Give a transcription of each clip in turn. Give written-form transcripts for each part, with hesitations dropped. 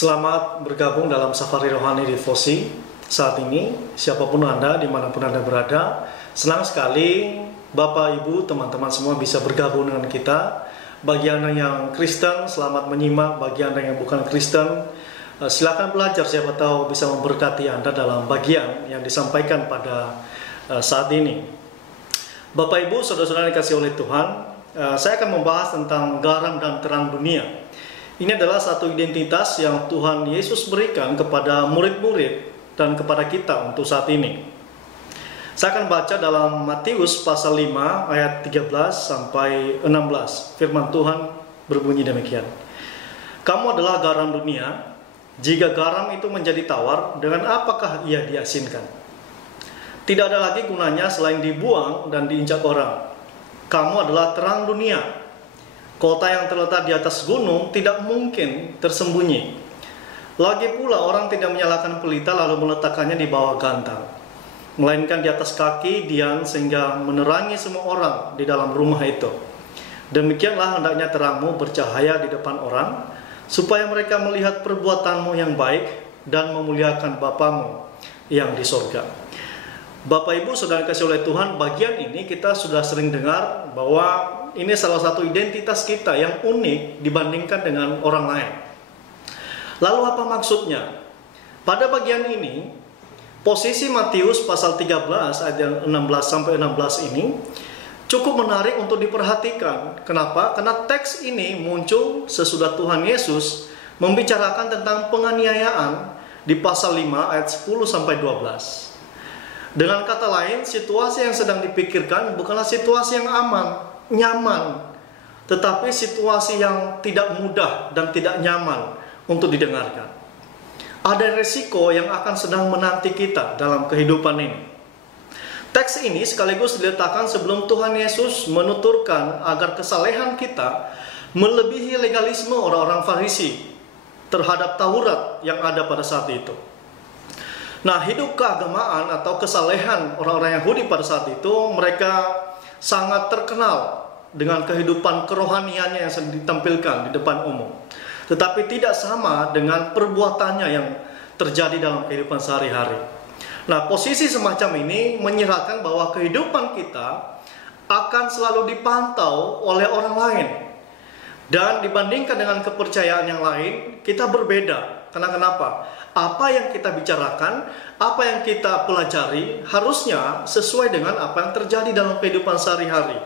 Selamat bergabung dalam Safari Rohani Devosi. Saat ini, siapapun Anda, dimanapun Anda berada, senang sekali Bapak, Ibu, teman-teman semua bisa bergabung dengan kita. Bagi Anda yang Kristen, selamat menyimak. Bagi Anda yang bukan Kristen, silakan belajar, siapa tahu bisa memberkati Anda dalam bagian yang disampaikan pada saat ini. Bapak, Ibu, saudara-saudara dikasih oleh Tuhan, saya akan membahas tentang garam dan terang dunia. Ini adalah satu identitas yang Tuhan Yesus berikan kepada murid-murid dan kepada kita untuk saat ini. Saya akan baca dalam Matius pasal 5 ayat 13 sampai 16. Firman Tuhan berbunyi demikian. Kamu adalah garam dunia. Jika garam itu menjadi tawar, dengan apakah ia diasinkan? Tidak ada lagi gunanya selain dibuang dan diinjak orang. Kamu adalah terang dunia. Kota yang terletak di atas gunung tidak mungkin tersembunyi. Lagi pula orang tidak menyalakan pelita lalu meletakkannya di bawah gantang, melainkan di atas kaki dian sehingga menerangi semua orang di dalam rumah itu. Demikianlah hendaknya terangmu bercahaya di depan orang, supaya mereka melihat perbuatanmu yang baik dan memuliakan Bapamu yang di sorga. Bapak, Ibu, saudara kasih oleh Tuhan, bagian ini kita sudah sering dengar bahwa ini salah satu identitas kita yang unik dibandingkan dengan orang lain. Lalu apa maksudnya? Pada bagian ini, posisi Matius pasal 13 ayat 16 sampai 16 ini cukup menarik untuk diperhatikan. Kenapa? Karena teks ini muncul sesudah Tuhan Yesus membicarakan tentang penganiayaan di pasal 5 ayat 10 sampai 12. Dengan kata lain, situasi yang sedang dipikirkan bukanlah situasi yang aman, nyaman, tetapi situasi yang tidak mudah dan tidak nyaman untuk didengarkan. Ada resiko yang akan sedang menanti kita dalam kehidupan ini. Teks ini sekaligus diletakkan sebelum Tuhan Yesus menuturkan agar kesalehan kita melebihi legalisme orang-orang Farisi terhadap Taurat yang ada pada saat itu. Nah, hidup keagamaan atau kesalehan orang-orang Yahudi pada saat itu, mereka sangat terkenal dengan kehidupan kerohaniannya yang ditampilkan di depan umum. Tetapi tidak sama dengan perbuatannya yang terjadi dalam kehidupan sehari-hari. Nah, posisi semacam ini menyiratkan bahwa kehidupan kita akan selalu dipantau oleh orang lain. Dan dibandingkan dengan kepercayaan yang lain, kita berbeda. Karena kenapa? Apa yang kita bicarakan, apa yang kita pelajari harusnya sesuai dengan apa yang terjadi dalam kehidupan sehari-hari.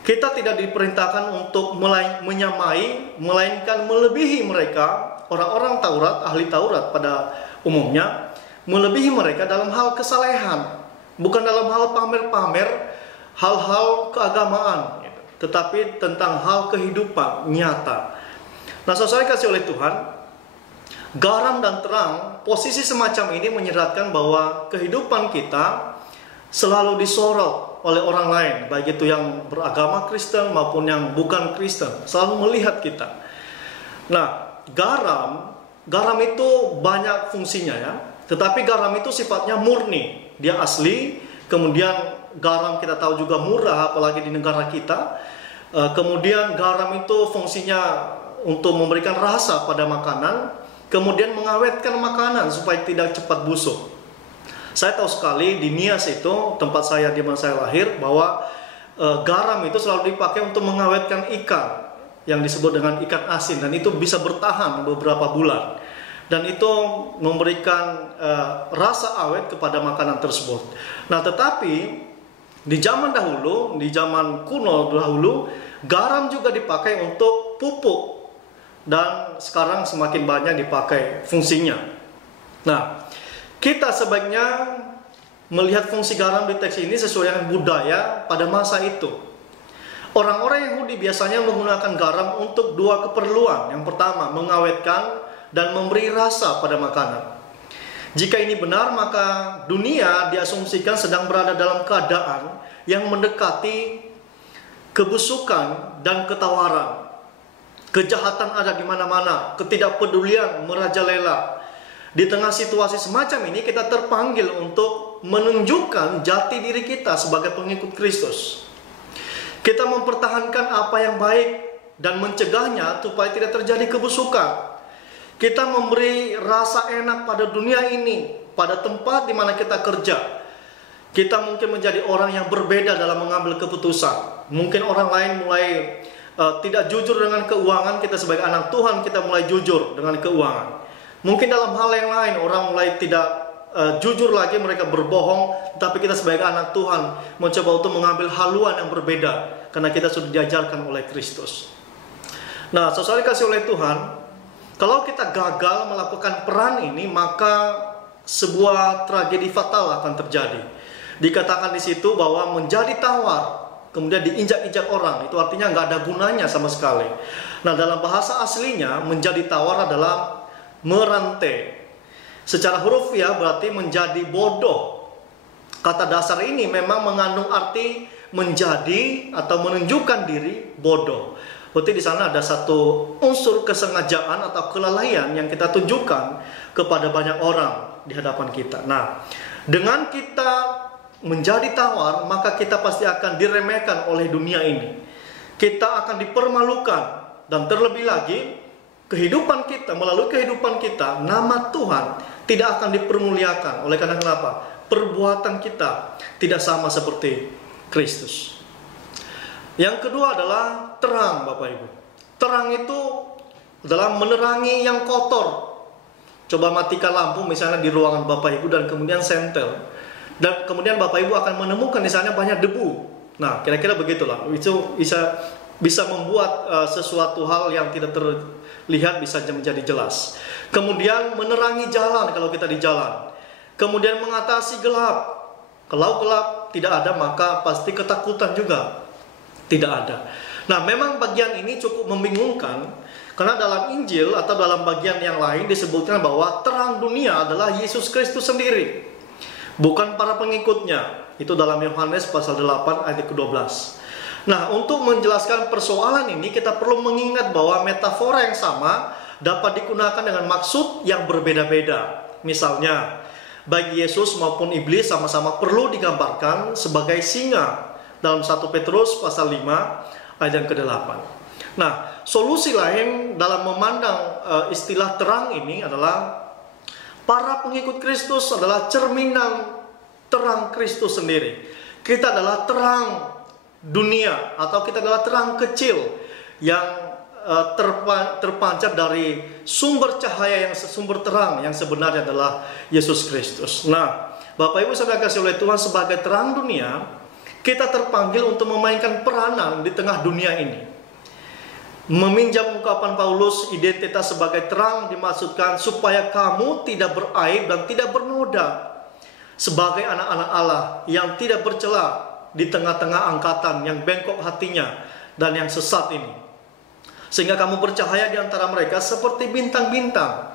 Kita tidak diperintahkan untuk menyamai, melainkan melebihi mereka, orang-orang Taurat, ahli Taurat pada umumnya, melebihi mereka dalam hal kesalehan, bukan dalam hal pamer-pamer, hal-hal keagamaan, tetapi tentang hal kehidupan nyata. Nah, saudara kasih oleh Tuhan, garam dan terang, posisi semacam ini menyeratkan bahwa kehidupan kita selalu disorot oleh orang lain, baik itu yang beragama Kristen maupun yang bukan Kristen, selalu melihat kita. Nah, garam itu banyak fungsinya ya, tetapi garam itu sifatnya murni, dia asli. Kemudian garam kita tahu juga murah, apalagi di negara kita. Kemudian garam itu fungsinya untuk memberikan rasa pada makanan, kemudian mengawetkan makanan supaya tidak cepat busuk. Saya tahu sekali di Nias itu, tempat saya di mana saya lahir, bahwa garam itu selalu dipakai untuk mengawetkan ikan yang disebut dengan ikan asin, dan itu bisa bertahan beberapa bulan. Dan itu memberikan rasa awet kepada makanan tersebut. Nah, tetapi di zaman dahulu, di zaman kuno dahulu, garam juga dipakai untuk pupuk. Dan sekarang semakin banyak dipakai fungsinya. Nah, kita sebaiknya melihat fungsi garam di teks ini sesuai dengan budaya pada masa itu. Orang-orang Yahudi biasanya menggunakan garam untuk dua keperluan. Yang pertama, mengawetkan dan memberi rasa pada makanan. Jika ini benar, maka dunia diasumsikan sedang berada dalam keadaan yang mendekati kebusukan dan ketawaran. Kejahatan ada di mana-mana, ketidakpedulian merajalela. Di tengah situasi semacam ini, kita terpanggil untuk menunjukkan jati diri kita sebagai pengikut Kristus. Kita mempertahankan apa yang baik dan mencegahnya supaya tidak terjadi kebusukan. Kita memberi rasa enak pada dunia ini, pada tempat di mana kita kerja. Kita mungkin menjadi orang yang berbeda dalam mengambil keputusan. Mungkin orang lain mulai tidak jujur dengan keuangan, kita sebagai anak Tuhan kita mulai jujur dengan keuangan. Mungkin dalam hal yang lain orang mulai tidak jujur lagi, mereka berbohong, tapi kita sebagai anak Tuhan mencoba untuk mengambil haluan yang berbeda karena kita sudah diajarkan oleh Kristus. Nah, saudara dikasih oleh Tuhan, kalau kita gagal melakukan peran ini, maka sebuah tragedi fatal akan terjadi. Dikatakan di situ bahwa menjadi tawar, kemudian diinjak-injak orang, itu artinya nggak ada gunanya sama sekali. Nah, dalam bahasa aslinya menjadi tawar adalah merantai. Secara hurufiah berarti menjadi bodoh. Kata dasar ini memang mengandung arti menjadi atau menunjukkan diri bodoh. Berarti di sana ada satu unsur kesengajaan atau kelalaian yang kita tunjukkan kepada banyak orang di hadapan kita. Nah, dengan kita menjadi tawar, maka kita pasti akan diremehkan oleh dunia ini. Kita akan dipermalukan, dan terlebih lagi kehidupan kita, melalui kehidupan kita, nama Tuhan tidak akan dipermuliakan. Oleh karena kenapa? Perbuatan kita tidak sama seperti Kristus. Yang kedua adalah terang, Bapak Ibu. Terang itu adalah menerangi yang kotor. Coba matikan lampu misalnya di ruangan Bapak Ibu dan kemudian sentel, dan kemudian Bapak Ibu akan menemukan di sana banyak debu. Nah, kira-kira begitulah. Itu bisa membuat sesuatu hal yang tidak terlihat bisa menjadi jelas. Kemudian menerangi jalan kalau kita di jalan. Kemudian mengatasi gelap. Kalau gelap tidak ada, maka pasti ketakutan juga tidak ada. Nah, memang bagian ini cukup membingungkan, karena dalam Injil atau dalam bagian yang lain disebutkan bahwa terang dunia adalah Yesus Kristus sendiri, bukan para pengikutnya. Itu dalam Yohanes pasal 8 ayat ke-12. Nah, untuk menjelaskan persoalan ini kita perlu mengingat bahwa metafora yang sama dapat digunakan dengan maksud yang berbeda-beda. Misalnya, baik Yesus maupun iblis sama-sama perlu digambarkan sebagai singa dalam 1 Petrus pasal 5 ayat yang ke-8. Nah, solusi lain dalam memandang istilah terang ini adalah para pengikut Kristus adalah cerminan terang Kristus sendiri. Kita adalah terang dunia, atau kita adalah terang kecil yang terpancar dari sumber cahaya, sumber terang yang sebenarnya adalah Yesus Kristus. Nah, Bapak Ibu saudara kasih oleh Tuhan, sebagai terang dunia, kita terpanggil untuk memainkan peranan di tengah dunia ini. Meminjam ungkapan Paulus, identitas sebagai terang dimaksudkan supaya kamu tidak beraib dan tidak bernoda, sebagai anak-anak Allah yang tidak bercela di tengah-tengah angkatan yang bengkok hatinya dan yang sesat ini, sehingga kamu bercahaya di antara mereka seperti bintang-bintang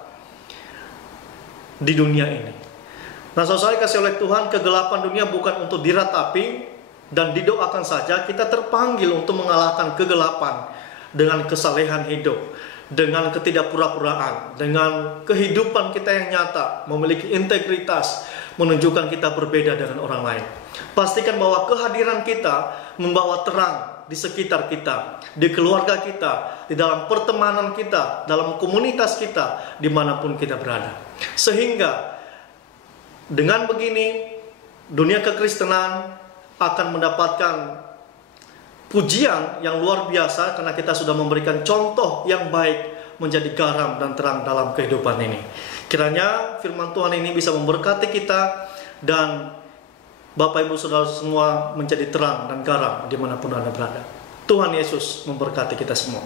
di dunia ini. Nah, saudara kasih oleh Tuhan, kegelapan dunia bukan untuk diratapi dan didoakan saja. Kita terpanggil untuk mengalahkan kegelapan dengan kesalehan hidup, dengan ketidakpura-puraan, dengan kehidupan kita yang nyata, memiliki integritas, menunjukkan kita berbeda dengan orang lain. Pastikan bahwa kehadiran kita membawa terang di sekitar kita, di keluarga kita, di dalam pertemanan kita, dalam komunitas kita, dimanapun kita berada. Sehingga dengan begini, dunia kekristenan akan mendapatkan pujian yang luar biasa, karena kita sudah memberikan contoh yang baik menjadi garam dan terang dalam kehidupan ini. Kiranya firman Tuhan ini bisa memberkati kita, dan Bapak Ibu Saudara semua menjadi terang dan garam dimanapun Anda berada. Tuhan Yesus memberkati kita semua.